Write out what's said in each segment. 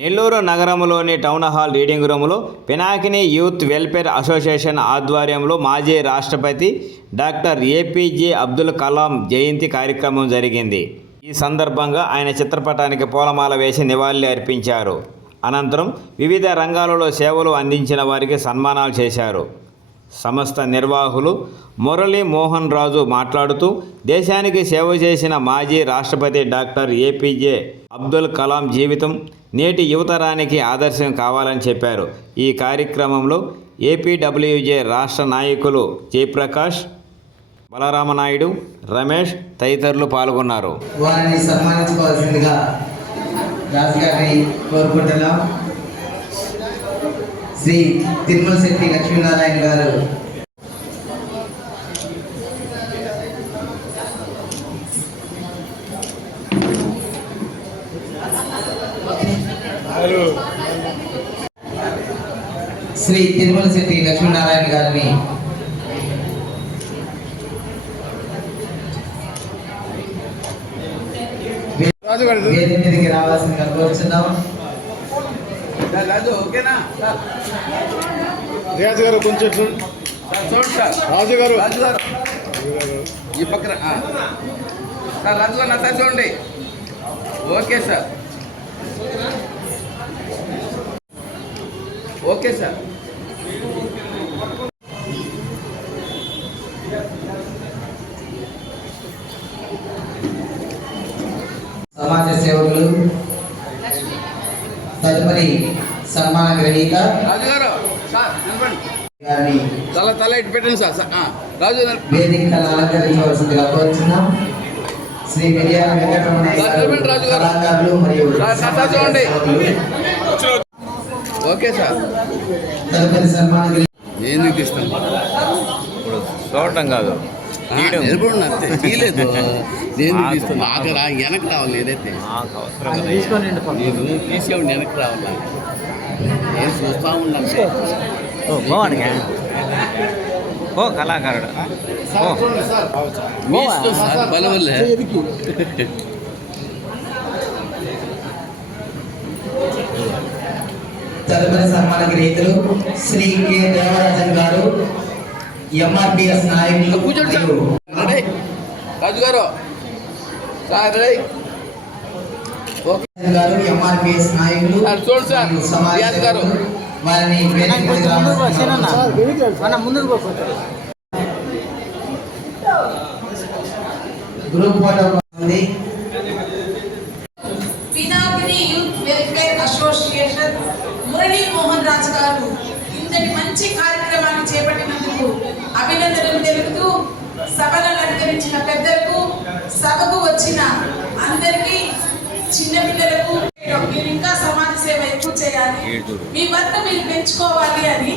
నెల్లూరు నగరంలోని town hall reading రూములో Pinakini youth welfare association ఆధ్వర్యంలో మాజీ రాష్ట్రపతి డాక్టర్ ఏపీజే అబ్దుల్ కలాం జయంతి కార్యక్రమం జరిగింది. ఈ సందర్భంగా ఆయన చిత్రపటానికి పూలమాల వేసి నివాళులు అర్పించారు. అనంతరం వివిధ రంగాలలో సేవలు అందించిన వారికి సన్మానాలు చేశారు. సంస్థ నిర్వాహకులు మురళీ మోహన్ రాజు మాట్లాడుతూ దేశానికి సేవ చేసిన మాజీ రాష్ట్రపతి డాక్టర్ ఏపీజే అబ్దుల్ కలాం జీవితం నేటి యువతరానికి ఆదర్శం కావాలని చెప్పారు. ఈ కార్యక్రమంలో ఏపీడబ్ల్యూజే రాష్ట్ర నాయకులు జయప్రకాష్, బలరామనాయుడు, రమేష్ తదితరులు పాల్గొన్నారు. వారిని సన్మానించుకోవాల్సిందిగా రాజుగారిని కోరుకుంటున్నాం. శ్రీ తిరుమల శెట్టి లక్ష్మీనారాయణ గారు శ్రీ తిరుమల శెట్టి లక్ష్మీనారాయణ గారిని వేదిక మీదకి రావాల్సిందిగా కోరుచున్నాం. రాజు గారు కొంచెం రాజు గారు ఈ పక్కన సార్ రాజు గారు నా చూడండి. Okay sir, okay sir. సమాజ సేవకులు తదుపరి సన్మాన గ్రహీత రాజు గారు సార్ గారిని తల ఇటు పెట్టండి సార్. రాజు గారు వేదిక అలంకరించవలసిందిగా కోరుచున్నాం. శ్రీ మిర్యాల వెంకటరమణయ్య గారు కళాకారులు మరియు చూడండి. Okay sir. తదుపరి సన్మాన ఎందుకు ఇస్తాం ఇప్పుడు చూడటం కాదు, తీయలేదు. నేను తీస్తాను వెనక్కి రావాలి. ఏదైతే నేను తీసేవాడు వెనక్కి రావాలి. నేను చూస్తూ ఉన్నాను. ఓ కళాకారుడు బలవల్లే తదుపరి సన్మాన గ్రహీతలు శ్రీ కె దేవరాజన్ గారు, ఎంఆర్పిఎస్ నాయకులు. కూర్చోండి సార్. రాజు గారు సార్ గారు ఎంఆర్పిఎస్ నాయకులు చూడండి సార్. సమాజ గారు వారిని గ్రూప్ ఫోటో ఉంది. Pinakini youth welfare association Murali Mohan Raju garu ఇంతటి మంచి కార్యక్రమాన్ని చేపట్టినందుకు అభినందనలు తెలుపుతూ సభను అలంకరించిన పెద్దలకు, సభకు వచ్చిన అందరికీ, చిన్నపిల్లలకు మీరు ఇంకా సమాజ సేవ ఎక్కువ చేయాలి, మీ వర్క్ మీరు పెంచుకోవాలి అని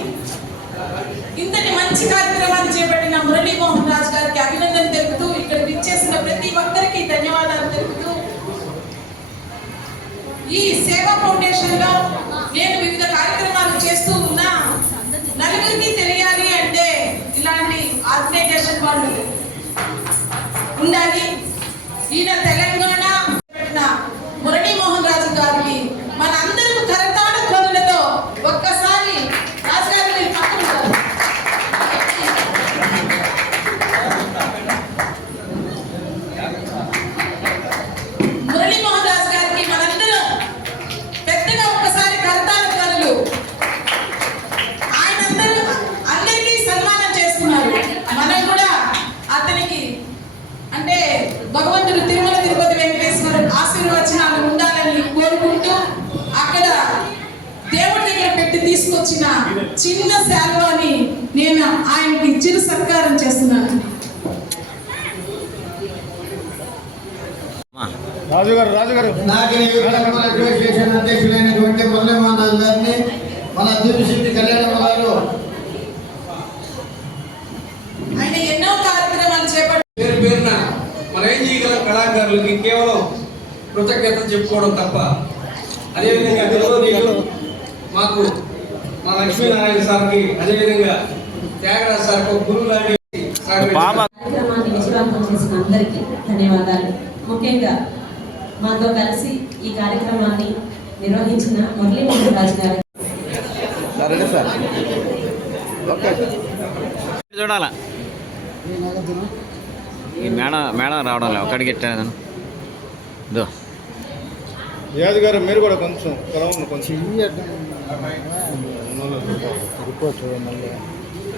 ఇంతటి మంచి కార్యక్రమాన్ని చేపట్టిన మురళీ మోహన్ రాజు గారికి అభినందన తెలుపుతూ ఇక్కడ విచ్చేసిన ప్రతి ఒక్కరికి ధన్యవాదాలు తెలుపుతూ ఈ సేవా ఫౌండేషన్ లో నేను వివిధ కార్యక్రమాలు చేస్తూ ఉన్నా నలుగురికి తెలియాలి అంటే ఇలాంటి ఆర్గనైజేషన్ వాళ్ళు ఉండాలి. ఈయన తెలంగాణ మురళీ మోహన్ రాజు గారికి మన అందరూ కరతాళ ధ్వనులతో ఒక్కసారి రాజుగారు మీరు పక్కన మురళీ మోహన్ రాజు గారికి మనందరూ పెద్దగా ఒక్కసారి కరతాళ ధ్వనులు. ఆయన అందరికీ సన్మానం చేస్తున్నారు. మనం కూడా అతనికి అంటే భగవంతుడు తిరుమల తిరుపతి వెంకటేశ్వర ఆశీర్వచనాలు ఉండాలని కోరుకుంటూ అక్కడ దేవుడి దగ్గర పెట్టి తీసుకొచ్చిన చిన్న శాలువాని నేను ఆయనకి చిరు సత్కారం చేస్తున్నాను. రాజు గారు నాగిని అసోసియేషన్ అధ్యక్షులైనటువంటి మురళీ మోహన్ రాజు గారిని, మన దివ్యశక్తి కళ్యాణం గారు ఆయన ఎన్నో కార్యక్రమాలు చేపట్టి పేరున మనం ఏం చేయగలం కళాకారులకి కేవలం కృతజ్ఞతలు చెప్పుకోవడం తప్ప. అదేవిధంగా గౌరవనీయులు మాకు మా లక్ష్మీనారాయణ సార్కి, అదేవిధంగా త్యాగరాజ సార్కి ఒక గురువు లాంటి కార్యక్రమాన్ని విజయవంతం చేసిన అందరికీ ధన్యవాదాలు. ముఖ్యంగా మాతో కలిసి ఈ కార్యక్రమాన్ని నిర్వహించిన మురళీ మోహన్ రాజు గారు రెడీ సార్ ఓకే చూడాలా ఈ మేడం రావడం లేదు ఒక్కడికి ఎట్టాను ఇదో యాద్ గారు మీరు కూడా కొంచెం కలవండి కొంచెం రిపోర్ట్ మళ్ళీ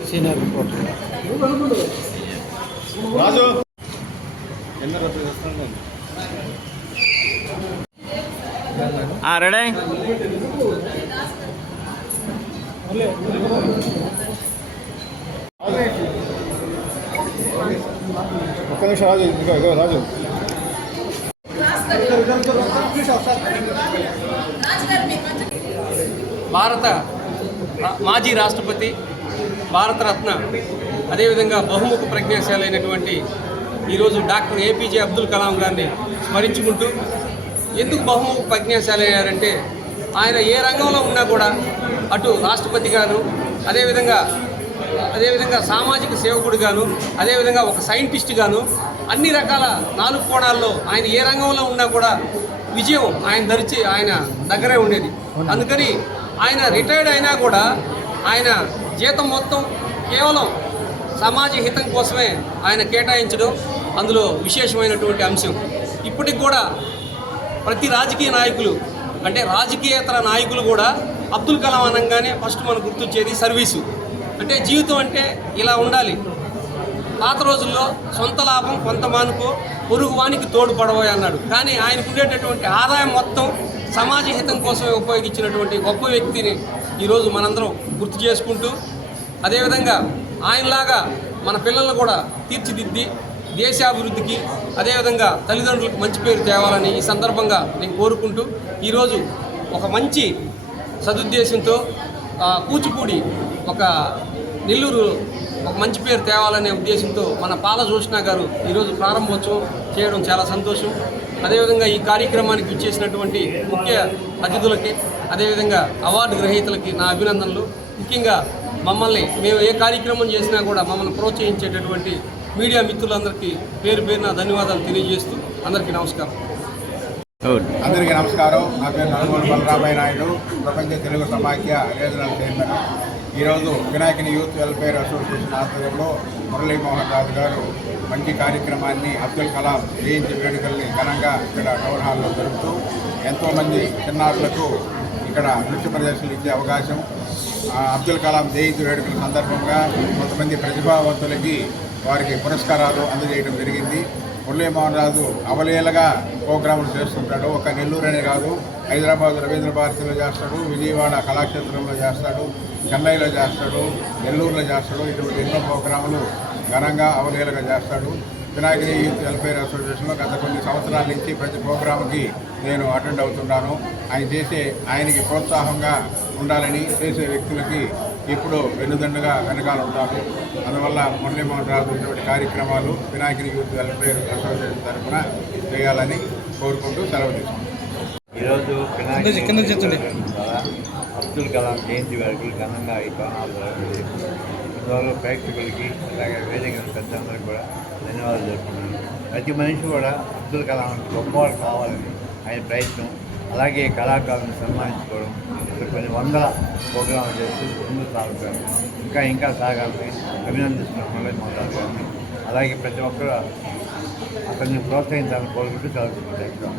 సీనియర్ రిపోర్ట్ రాజు ఎన్న రద్దు చేస్తాను రెడీ ఒక్క నిమిషం రాజు ఇదిగో రాజు భారత మాజీ రాష్ట్రపతి భారతరత్న అదేవిధంగా బహుముఖ ప్రజ్ఞాశాలైనటువంటి ఈరోజు డాక్టర్ ఏపీజే అబ్దుల్ కలాం గారిని స్మరించుకుంటూ ఎందుకు బహుముఖ ప్రజ్ఞాశాలి అయ్యారంటే ఆయన ఏ రంగంలో ఉన్నా కూడా అటు రాష్ట్రపతి గాను అదేవిధంగా సామాజిక సేవకుడిగాను అదేవిధంగా ఒక సైంటిస్ట్ గాను అన్ని రకాల 4 కోణాల్లో ఆయన ఏ రంగంలో ఉన్నా కూడా విజయం ఆయన దగ్గరే ఉండేది. అందుకని ఆయన రిటైర్డ్ అయినా కూడా ఆయన జీతం మొత్తం కేవలం సమాజ హితం కోసమే ఆయన కేటాయించడం అందులో విశేషమైనటువంటి అంశం. ఇప్పటికి కూడా ప్రతి రాజకీయ నాయకులు అంటే రాజకీయేతర నాయకులు కూడా అబ్దుల్ కలాం అనగానే ఫస్ట్ మనకు గుర్తొచ్చేది సర్వీసు. అంటే జీవితం అంటే ఇలా ఉండాలి. పాత రోజుల్లో సొంత లాభం కొంత మానుకో పొరుగు వానికి తోడుపడబోయే అన్నాడు. కానీ ఆయనకు ఉండేటటువంటి ఆదాయం మొత్తం సమాజ హితం కోసమే ఉపయోగించినటువంటి గొప్ప వ్యక్తిని ఈరోజు మనందరం గుర్తు చేసుకుంటూ అదేవిధంగా ఆయనలాగా మన పిల్లలను కూడా తీర్చిదిద్ది దేశాభివృద్ధికి అదేవిధంగా తల్లిదండ్రులకు మంచి పేరు తేవాలని ఈ సందర్భంగా నేను కోరుకుంటూ ఈరోజు ఒక మంచి సదుద్దేశంతో కూచిపూడి ఒక నెల్లూరు ఒక మంచి పేరు తేవాలనే ఉద్దేశంతో మన పాలజోష్ణ గారు ఈరోజు ప్రారంభోత్సవం చేయడం చాలా సంతోషం. అదేవిధంగా ఈ కార్యక్రమానికి ఇచ్చేసినటువంటి ముఖ్య అతిథులకి అదేవిధంగా అవార్డు గ్రహీతలకి నా అభినందనలు. ముఖ్యంగా మేము ఏ కార్యక్రమం చేసినా కూడా మమ్మల్ని ప్రోత్సహించేటటువంటి మీడియా మిత్రులందరికీ పేరు పేరున ధన్యవాదాలు తెలియజేస్తూ అందరికీ నమస్కారం. అందరికీ నమస్కారం. నా పేరు నల్గొండ బలరామయ్య నాయుడు, ప్రపంచ తెలుగు సమాఖ్య రీజనల్ చైర్మన్. ఈరోజు వినాయకుని యూత్ వెల్ఫేర్ అసోసియేషన్ ఆధ్వర్యంలో మురళీ మోహన్ రాజు గారు మంచి కార్యక్రమాన్ని అబ్దుల్ కలాం జయంతి వేడుకల్ని ఘనంగా ఇక్కడ టౌన్ హాల్లో జరుపుతూ ఎంతోమంది చిన్నారులకు ఇక్కడ నృత్య ప్రదర్శనలు ఇచ్చే అవకాశం, అబ్దుల్ కలాం జయంతి వేడుకల సందర్భంగా కొంతమంది ప్రతిభావంతులకి వారికి పురస్కారాలు అందజేయడం జరిగింది. మురళీ మోహన్ రాజు అవలీలగా ప్రోగ్రాములు చేస్తుంటాడు. ఒక నెల్లూరునే కాదు, హైదరాబాద్ రవీంద్ర భారతిలో చేస్తాడు, విజయవాడ కళాక్షేత్రంలో చేస్తాడు, చెన్నైలో చేస్తాడు, నెల్లూరులో చేస్తాడు. ఇటువంటి ఎన్నో ప్రోగ్రాములు ఘనంగా అవలీలగా చేస్తాడు. వినాయకుని యూత్ వెల్ఫేర్ అసోసియేషన్లో గత కొన్ని సంవత్సరాల నుంచి ప్రతి ప్రోగ్రాంకి నేను అటెండ్ అవుతున్నాను. ఆయనకి ప్రోత్సాహంగా ఉండాలని చేసే వ్యక్తులకి ఇప్పుడు వెన్నుదండుగా వెనకాల ఉంటాను. అందువల్ల మురళీ మోహన్ రాజు ఇటువంటి కార్యక్రమాలు వినాయకుని యూత్ వెల్ఫేర్ అసోసియేషన్ తరఫున చేయాలని కోరుకుంటూ సెలవు తీసుకుంటాను. ఈరోజు అబ్దుల్ కలాం జయంతి వేడుకలు ఘనంగా ఈ కోణాలు ఇందువల్ల ప్రేక్షకులకి అలాగే వేదిక పెద్దలందరికీ కూడా ధన్యవాదాలు జరుపుకున్నాను. ప్రతి మనిషి కూడా అబ్దుల్ కలాం గొప్పవాడు కావాలని ఆయన ప్రయత్నం, అలాగే కళాకారులను సన్మానించుకోవడం, కొన్ని వందల ప్రోగ్రాంలు చేస్తూ ముందుకు సాగుతారు. ఇంకా సాగాలని అభినందిస్తున్న మురళీ మోహన్ రాజు గారిని, అలాగే ప్రతి ఒక్కరు అతన్ని ప్రోత్సహించాలని కోరుకుంటూ చదువుకుంటారు.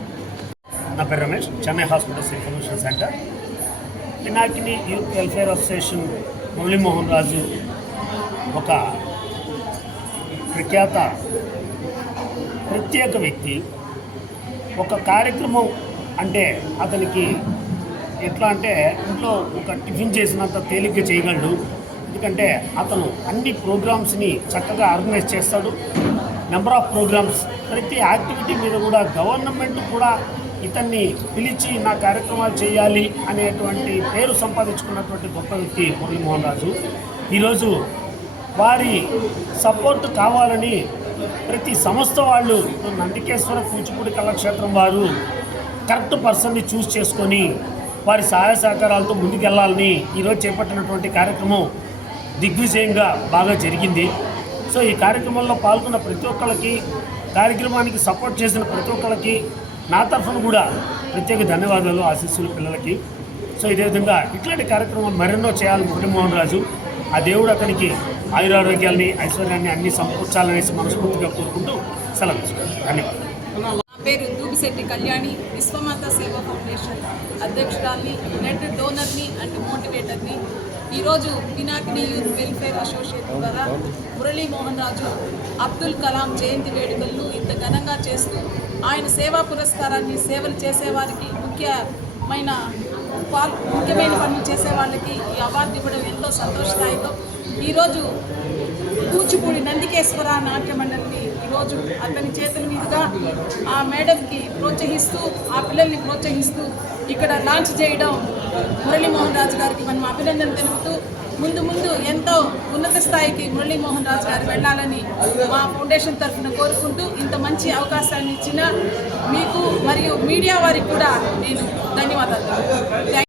నా పేరు Ramesh, Chennai hospitals information centre. Pinakini youth welfare association Murali Mohan Raju ఒక ప్రత్యేక వ్యక్తి. ఒక కార్యక్రమం అంటే అతనికి ఎట్లా అంటే ఇంట్లో ఒక టిఫిన్ చేసినంత తేలిగ్గా చేయగలడు. ఎందుకంటే అతను అన్ని ప్రోగ్రామ్స్ని చక్కగా ఆర్గనైజ్ చేస్తాడు. నెంబర్ ఆఫ్ ప్రోగ్రామ్స్, ప్రతి యాక్టివిటీ మీద కూడా గవర్నమెంట్ కూడా ఇతన్ని పిలిచి నా కార్యక్రమాలు చేయాలి అనేటువంటి పేరు సంపాదించుకున్నటువంటి గొప్ప వ్యక్తి మురళీ మోహన్ రాజు. ఈరోజు వారి సపోర్ట్ కావాలని ప్రతి సంస్థ వాళ్ళు, నందికేశ్వర కూచిపూడి కళాక్షేత్రం వారు కరెక్ట్ పర్సన్ని చూస్ చేసుకొని వారి సహాయ సహకారాలతో ముందుకెళ్లాలని ఈరోజు చేపట్టినటువంటి కార్యక్రమం దిగ్విజయంగా బాగా జరిగింది. సో ఈ కార్యక్రమంలో పాల్గొన్న ప్రతి ఒక్కరికి, కార్యక్రమానికి సపోర్ట్ చేసిన ప్రతి ఒక్కరికి నా తరఫున కూడా ప్రత్యేక ధన్యవాదాలు ఆశీస్సులు పిల్లలకి. సో ఇదే విధంగా ఇట్లాంటి కార్యక్రమాలు మరెన్నో చేయాలి మురళీమోహన్ రాజు. ఆ దేవుడు అతనికి ఆయురారోగ్యాల్ని ఐశ్వర్యాన్ని అన్ని సమకూర్చాలనేసి మనస్ఫూర్తిగా కోరుకుంటూ సెలవు తీసుకుంటాను. ధన్యవాదాలు. నా పేరు దూబిశెట్టి కళ్యాణి, విశ్వమాత సేవా ఫౌండేషన్ అధ్యక్షురాల్ని, నెట్ డోనర్ని అండ్ మోటివేటర్ని. ఈరోజు పినాకిని యూత్ వెల్ఫేర్ అసోసియేషన్ ద్వారా మురళీమోహన్ రాజు అబ్దుల్ కలాం జయంతి వేడుకలను ఇంత ఘనంగా చేస్తూ ఆయన సేవా పురస్కారాన్ని సేవలు చేసేవారికి ముఖ్యమైన పనులు చేసే వాళ్ళకి ఈ అవార్డు ఇవ్వడం ఎంతో సంతోషదాయకం. ఈరోజు కూచిపూడి నందికేశ్వర నాట్య మండలిని ఈరోజు అతని చేతుల మీదుగా ఆ మేడంకి ప్రోత్సహిస్తూ, ఆ పిల్లల్ని ప్రోత్సహిస్తూ ఇక్కడ లాంచ్ చేయడం మురళీమోహన్ రాజు గారికి మనం అభినందన తెలుపుతూ ముందు ముందు ఎంతో ఉన్నత స్థాయికి మురళీమోహన్ రాజు గారు వెళ్ళాలని మా ఫౌండేషన్ తరఫున కోరుకుంటూ ఇంత మంచి అవకాశాన్ని ఇచ్చిన మీకు మరియు మీడియా వారికి కూడా నేను ధన్యవాదాలు.